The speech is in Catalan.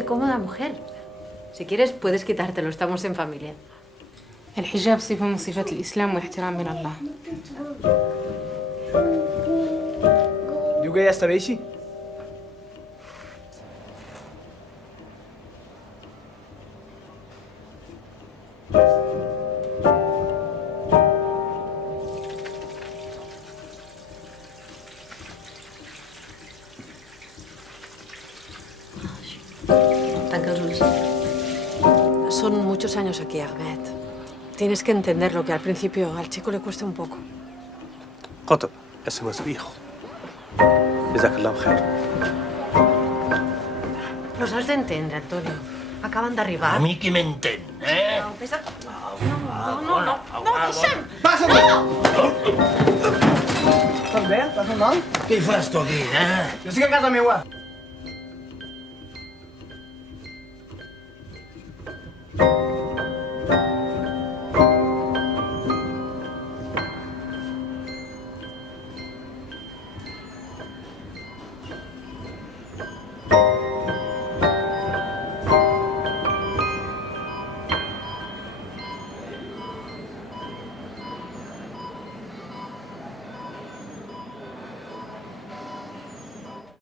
Ponte cómoda, mujer. Si quieres, puedes quitártelo. Estamos en familia. الحجاب صفة من صفات الإسلام واحترام من الله. Diu que ja està bé així? Tanca els ulls. Son muchos años aquí, Ahmed. Tienes que entenderlo, que al principio al chico le cuesta un poco. قطب ese no es su hijo. جزاك الله خير. Los has de entendre, Antonio. Acaban d'arribar. A mi qui m'entén, eh? No, deixa'm! Passa'm! Estàs bé? Estàs normal? Què hi fas tu aquí, eh? Jo estic a casa meua.